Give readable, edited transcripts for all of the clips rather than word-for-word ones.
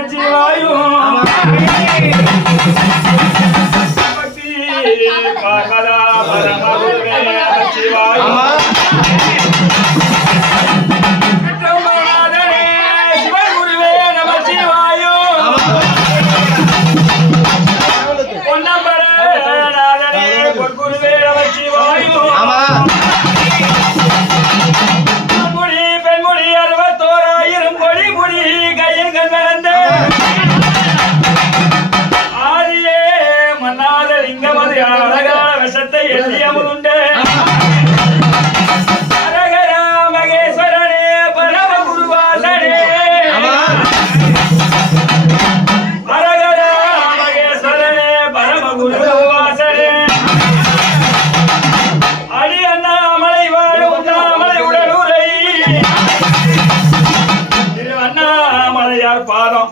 நமச்சிவாயும் பகதா பரமகுருவே நமச்சிவாயும் சிவகுருவே நமச்சிவாயும் பொன்னம்பரநாதனே பொற்குருவே நமச்சிவாயும் பெண்மொழி 61,000 கொடி முடி கையில் கண்ட ஆதியே மன்னாத லிங்கமது அழகான விஷத்தை எண்ணியமுண்டு அரகரா மகேஸ்வரனே பரம குருவாசனே அரகரா மகேஸ்வரனே பரம குருவாசனே அடி அண்ணாமலை வாழும் உண்ணாமலை உடலுரை திரு அண்ணாமலையார் பாதம்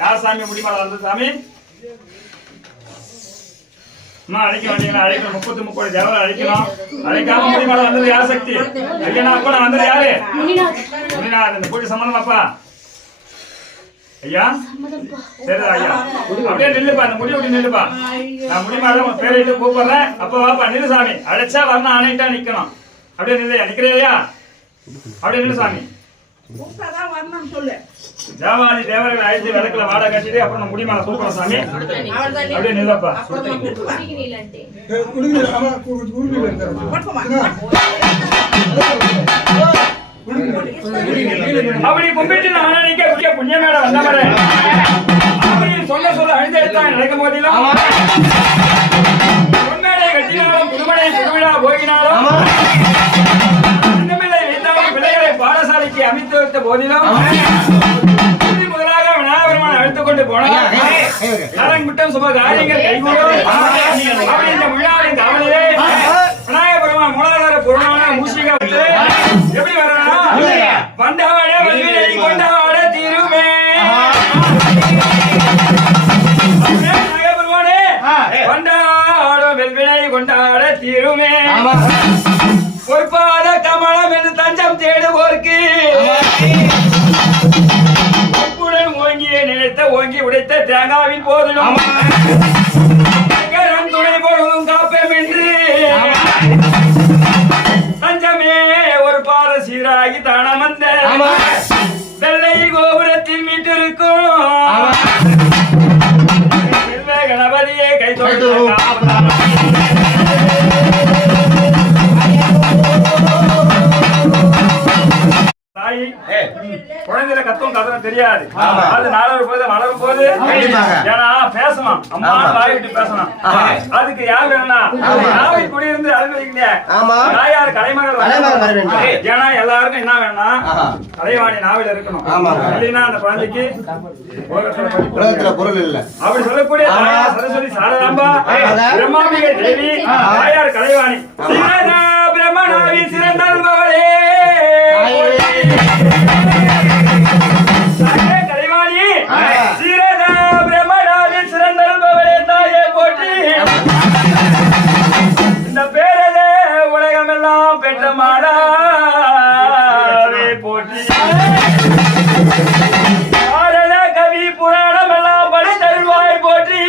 யார் சாமி முடியுமா அந்த சாமி அழைக்க வந்தீங்களா அழைக்கணும் 33 தேவரை அழைக்கணும் அழைக்காம முடியுமா வந்தது யார் சக்தி ஐயா கூட வந்தது யாரு முனிநாத் இந்த பூஜை சம்பந்தமாப்பா ஐயா சரி ஐயா அப்படியே நில்லுப்பா அந்த முடி அப்படி நில்லுப்பா நான் முடியுமா உன் பேரைட்டு கூப்பிடுறேன் அப்ப வாப்பா நில்லு சாமி அழைச்சா வரணும் ஆணையிட்டா நிக்கணும் அப்படியே நில்லையா நிக்கிறையா அப்படியே நில்லு சாமி தேவாதி தேவர்கள் அழைத்து விளக்குல வாடகை கட்டிட்டு அப்புறம் நான் முடியுமா கூப்பிடுறேன் சாமி அப்படியே நில்லப்பா அப்படி கும்பிட்டு நான் நினைக்க புண்ணியமேட வந்த மாதிரி சொல்ல அழிந்து எடுத்தான் நடக்கும் போதிலும் பொன்மேடை கட்டினாலும் புதுமனை புதுவிழா போகினாலும் சின்னமில்லை வைத்தாலும் பிள்ளைகளை பாடசாலைக்கு அமைத்து வைத்த போதிலும் முதலாக விநாயகபெருமான் அழைத்துக் கொண்டு போனார் நரங்குட்டம் சுப காரியங்கள் கைகூடும் அப்படி இந்த விழாவின் காவலிலே விநாயகபெருமான் மூலாதார பொருளான மூசிகா எப்படி வரணும் வண்டாட வல்வினை கொண்டாட தீருமே நாகபெருமானே கொண்டாட வெல்வினை கொண்டாட தீருமே பொற்பாத கமலம் என்று தஞ்சம் தேடுவோர்க்கு ஒப்புடன் ஓங்கிய நினைத்த ஓங்கி உடைத்த தேங்காவின் போதிலும் துணை போடும் காப்பம் என்று தஞ்சமே ஒரு பாத சீராகி தானமந்த வெள்ளை கோபுரத்தில் மீட்டிருக்கும் கணபதியே கை தொழுது குழந்தைல கத்தும் கதை தெரியாது அது நாளொரு போது வளரும் போது ஏன்னா பேசணும் அம்மா வாய் விட்டு பேசணும் அதுக்கு யார் வேணும்னா நாவை குடியிருந்து அனுமதிக்கல யார் கலைமகள் ஏன்னா எல்லாருக்கும் என்ன வேணும்னா கலைவாணி நாவில் இருக்கணும் இல்லைன்னா அந்த குழந்தைக்கு பொருள் இல்ல அப்படி சொல்லக்கூடிய சரஸ்வதி சாரதாம்பா பிரம்மாம்பிகை தேவி தாயார் கலைவாணி பிரம்மனாவி சிறந்தல்பவளே கலைவாணி சீரத பிரம்மனாவி சிறந்தல்பவளே தாயே போற்றி இந்த பேரதே உலகமெல்லாம் பெற்ற மாடாவே போற்றி பாரத கவி புராணம் எல்லாம் படித்தருள்வாய் போற்றி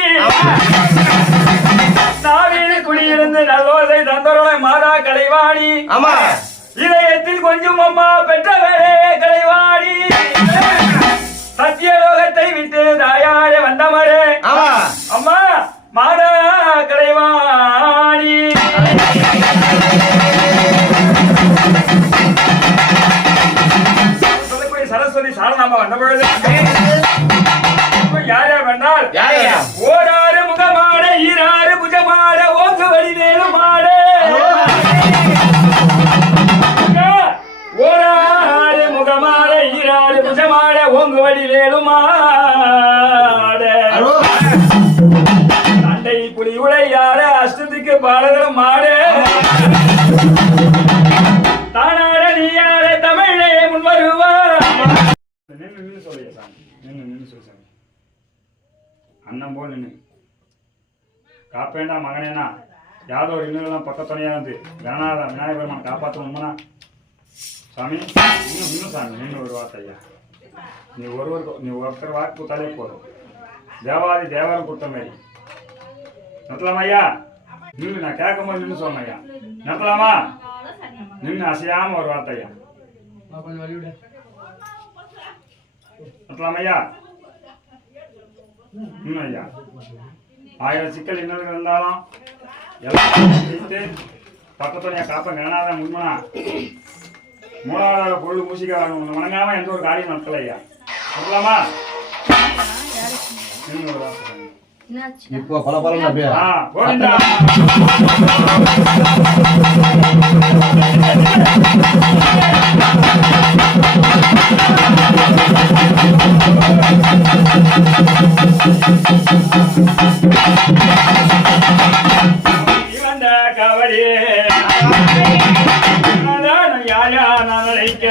நாவில் குடியிருந்து நல்லோசை தந்தருளை மாதா கலைவாணி இதயத்தில் கொஞ்சம் அம்மா பெற்றவரே கலைவாணி சத்தியலோகத்தை விட்டு தாயாரே வந்தவரே அம்மா மாதா கலைவாணி சொல்லக்கூடிய சரஸ்வதி சாரதாம்பா வந்த பொழுது யார் யார் வந்தால் ஓராறு முகமாட ஈராறு புஜமாட ஓங்கு வடிவேலும் மாட ஓராறு முகமாட ஈராறு புஜமாட ஓங்கு வடிவேலும் மாட தண்டை புலி உடையாட அஷ்டத்துக்கு பாடகரும் மாட தானாட நீயாட தமிழே முன் வருவா நின்று சொல்லிய சாமி நின்று சொல்லு சாமி அண்ணன் போல் நின்று காப்பேண்டா மகனேனா யாதோ ஒரு இன்னும் பக்கத்துணையா இருந்து கணநாத விநாயகர் பெருமான் காப்பாற்றணும்னா சாமி இன்னும் சாமி இன்னும் ஒரு வார்த்தை ஐயா நீ ஒருத்தர் வாக்கு கொடுத்தாலே போதும் தேவாதி தேவாரம் கொடுத்த மாதிரி நடத்தலாமா ஐயா நின்று நான் கேட்கும் போது நின்று சொன்னேன் ஐயா நடத்தலாமா நின்று அசையாம ஒரு வார்த்தை ஐயா நடத்தலாமா ஐயா இன்னும் ஐயா 1000 சிக்கல் இன்னொரு இருந்தாலும் எல்லாம் பக்கத்துணையா காப்ப கணநாத முன்மனா மூணாவது பொருள் மூசிக்க வணங்காம எந்த ஒரு காரியம் நடத்தல ஐயா சொல்லலாமா இப்போ பல பல கோவிந்தா இவந்த கவடி யாயா நான் நினைக்க